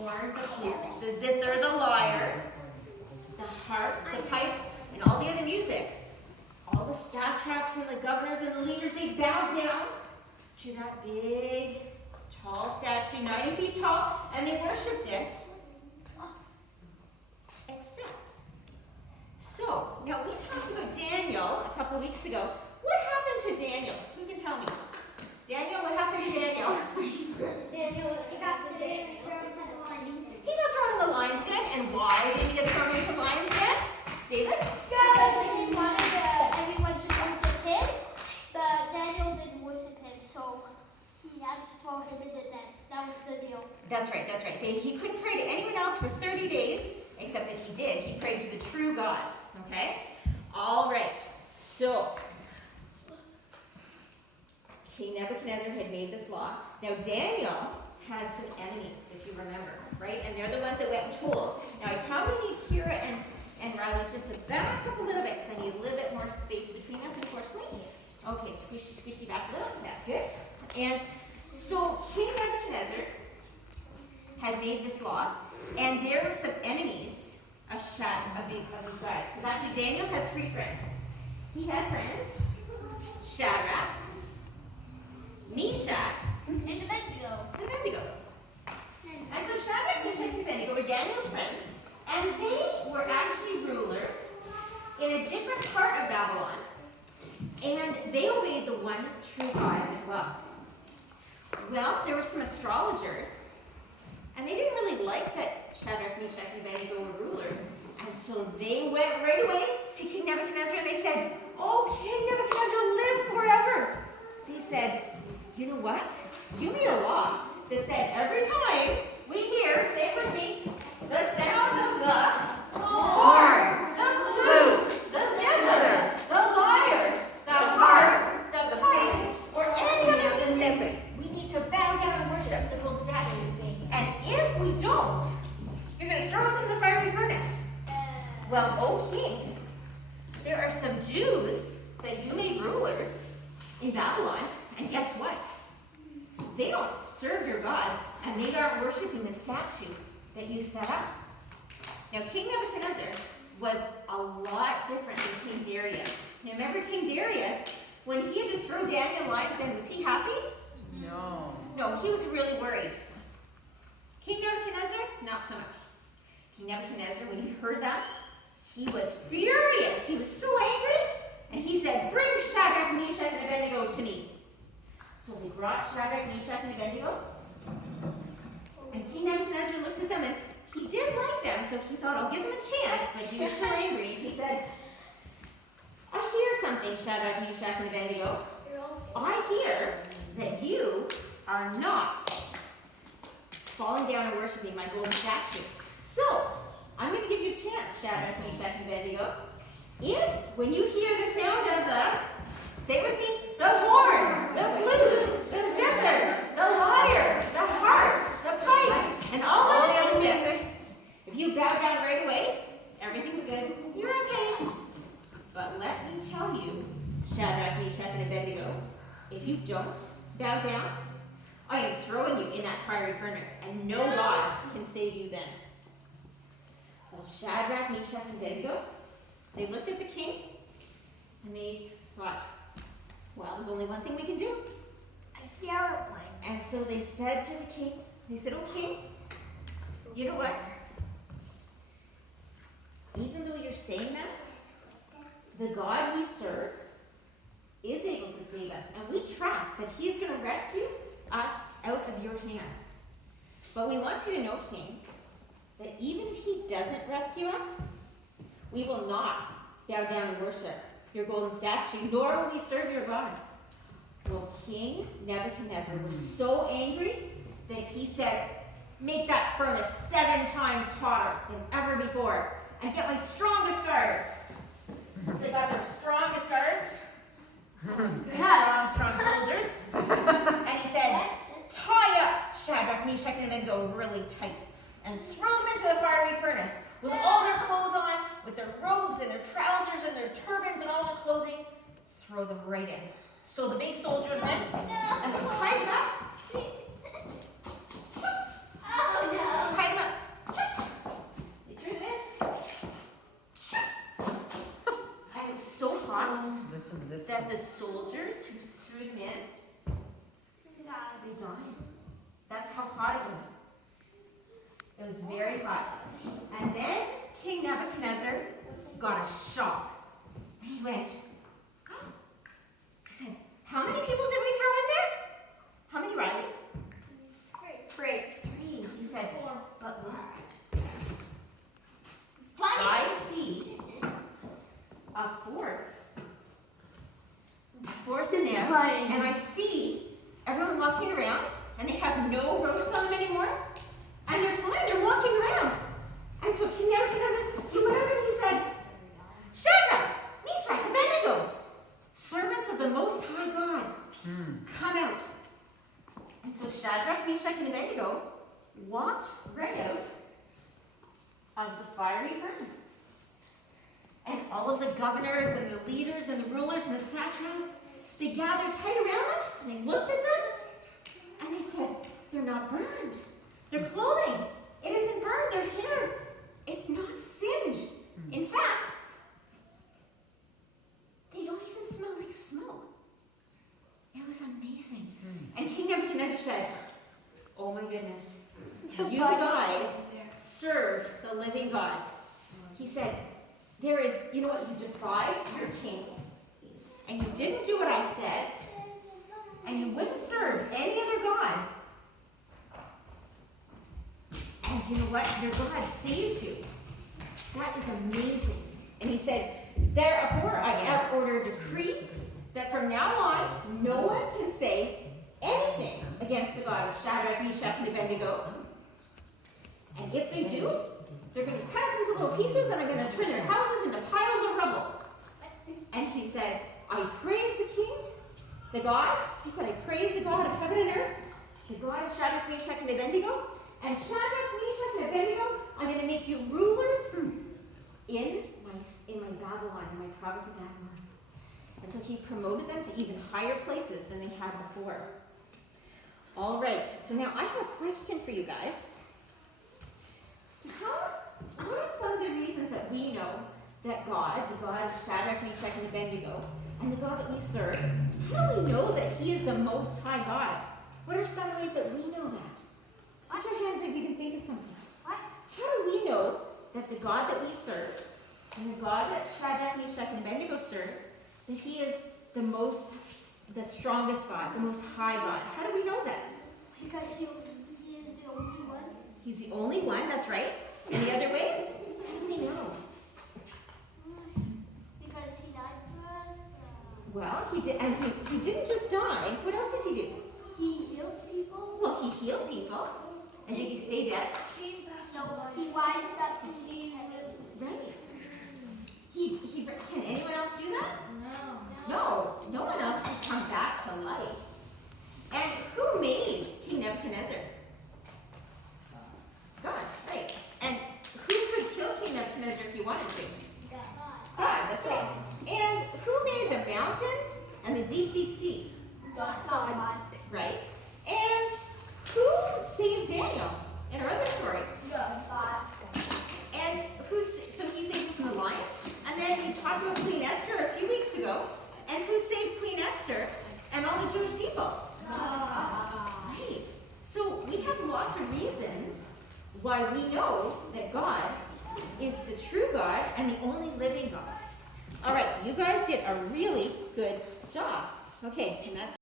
horn, the flute, the zither, the lyre, the harp, the pipes, and all the other music. All the satraps and the governors and the leaders, they bowed down to that big, tall statue, 90 feet tall, and they worshipped it. Except, so, now we talked about Daniel a couple of weeks ago. What happened to Daniel? Who can tell me? Daniel, what happened to Daniel? Daniel, he got thrown into the lion's den. He got thrown in the lion's den, and why did he get thrown into the lion's den? David? Because he wanted everyone to worship him, but Daniel didn't worship him, so he had to throw him in the den. That was the deal. That's right, that's right. He couldn't pray to anyone else for 30 days, except that he did. He prayed to the true God, okay? All right, so King Nebuchadnezzar had made this law. Now Daniel had some enemies, if you remember, right? And they're the ones that went and told. Now I probably need Kira and Riley just to back up a little bit, because I need a little bit more space between us, unfortunately. Okay, squishy back a little. That's good. And so King Nebuchadnezzar had made this law, and there were some enemies of these guys. Because actually Daniel had 3 friends. He had friends, Shadrach, Meshach, And Abednego. and Abednego. And so Shadrach, Meshach, and Abednego were Daniel's friends, and they were actually rulers in a different part of Babylon, and they obeyed the one true God as well. Well, there were some astrologers, and they didn't really like that Shadrach, Meshach, and Abednego were rulers, and so they went right away to King Nebuchadnezzar, and they said, "Oh, King Nebuchadnezzar, live forever." They said, "You know what? You made a law that said every time we hear, say it with me, the sound of the horn, the flute, the zither, the lyre, the harp, the pipes, or any other music, we need to bow down and worship the gold statue. And if we don't, you're going to throw us into the fiery furnace." Well, O king, there are some Jews that you made rulers in Babylon, and guess what? They don't serve your gods, and they aren't worshiping the statue that you set up. Now, King Nebuchadnezzar was a lot different than King Darius. Now, remember King Darius, when he had to throw Daniel in the lion's den, was he happy? No. No, he was really worried. King Nebuchadnezzar, not so much. King Nebuchadnezzar, when he heard that, he was furious. He was so angry, and he said, "Bring Shadrach, Meshach, and Abednego to me." So they brought Shadrach, Meshach, and Abednego. And King Nebuchadnezzar looked at them, and he did like them, so he thought, "I'll give them a chance," but he was still angry. He said, "I hear something, Shadrach, Meshach, and Abednego. I hear that you are not falling down and worshiping my golden statue. So, I'm going to give you a chance, Shadrach, Meshach, and Abednego. If, when you hear the sound of say with me, the horn, the flute, the zither, the lyre, the harp, the pipes, and all of the music, if you bow down right away, everything's good, you're okay. But let me tell you, Shadrach, Meshach, and Abednego, if you don't bow down, I am throwing you in that fiery furnace, and no God can save you then." Well, Shadrach, Meshach, and Abednego, they looked at the king, and they thought, well, there's only one thing we can do. I see airplane. And so they said to the king, they said, "Oh, king, you know what? Even though you're saying that, the God we serve is able to save us, and we trust that he's going to rescue us out of your hand. But we want you to know, king, that even if he doesn't rescue us, we will not bow down and worship your golden statue, nor will we serve your gods." Well, King Nebuchadnezzar was so angry that he said, "Make that furnace 7 times hotter than ever before, and get my strongest guards." So they got their strongest guards, strong soldiers, and he said, "Tie up Shadrach, Meshach, and Abednego really tight, and throw them into the fiery furnace with all their clothes on, with their robes and their trousers and their turbans and all their clothing. Throw them right in." So the big soldiers went, and they tied them up, Oh no. tied them that the soldiers who threw them in, they died. That's how hot it was. It was very hot. And then King Nebuchadnezzar got a shock. And he went, he said, how many people did we throw in there? How many, Riley? Three. He said, but look, I see a fourth in there, and I see everyone walking around, and they have no robes on them anymore, and they're fine, they're walking around. And so King Nebuchadnezzar, he went over and he said, Shadrach, Meshach, Abednego, servants of the Most High God, come out. And so Shadrach, Meshach, and Abednego walked right out of the fiery furnace. And all of the governors and the leaders and the rulers and the satraps, they gathered tight around them, and they looked at them, and they said, they're not burned. Their clothing, it isn't burned. Their hair, it's not singed. In fact, they don't even smell like smoke. It was amazing. And King Nebuchadnezzar said, oh my goodness, you guys serve the living God. He said, there is, you know what, you defied your king, and you didn't do what I said, and you wouldn't serve any other God. And you know what, your God saved you. That is amazing. And he said, therefore I have ordered a decree that from now on, no one can say anything against the God of Shadrach, Meshach, and Abednego. And if they do, they're going to be cut up into little pieces and are going to turn their houses into piles of rubble. And he said, I praise the King, the God. He said, I praise the God of heaven and earth, the God of Shadrach, Meshach, and Abednego. And Shadrach, Meshach, and Abednego, I'm going to make you rulers in my Babylon, in my province of Babylon. And so he promoted them to even higher places than they had before. All right, so now I have a question for you guys. So what are some of the reasons that we know that God, the God of Shadrach, Meshach, and Abednego, and the God that we serve, how do we know that he is the Most High God? What are some ways that we know that? Put your hand up if you can think of something. How do we know that the God that we serve, and the God that Shadrach, Meshach, and Abednego serve, that he is the strongest God, the Most High God? How do we know that? Because he is the only one. He's the only one, that's right. Any other ways? How do we know? Because he died for us. Well, he did, and he didn't just die. What else did he do? He healed people. Well, he healed people. And did he stay dead? No, he wised up the heavens. Right. Can anyone else do that? No. No one else can come back to life. And who made King Nebuchadnezzar? God, right. And who could kill King Nebuchadnezzar if he wanted to? God, that's right. And who made the mountains and the deep, deep seas? God. Right? And who saved Daniel in our other story? God. And so he saved him from the lion. And then we talked about Queen Esther a few weeks ago. And who saved Queen Esther and all the Jewish people? Right. So we have lots of reasons why we know that God is the true God and the only living God. All right, you guys did a really good job. Okay, and that's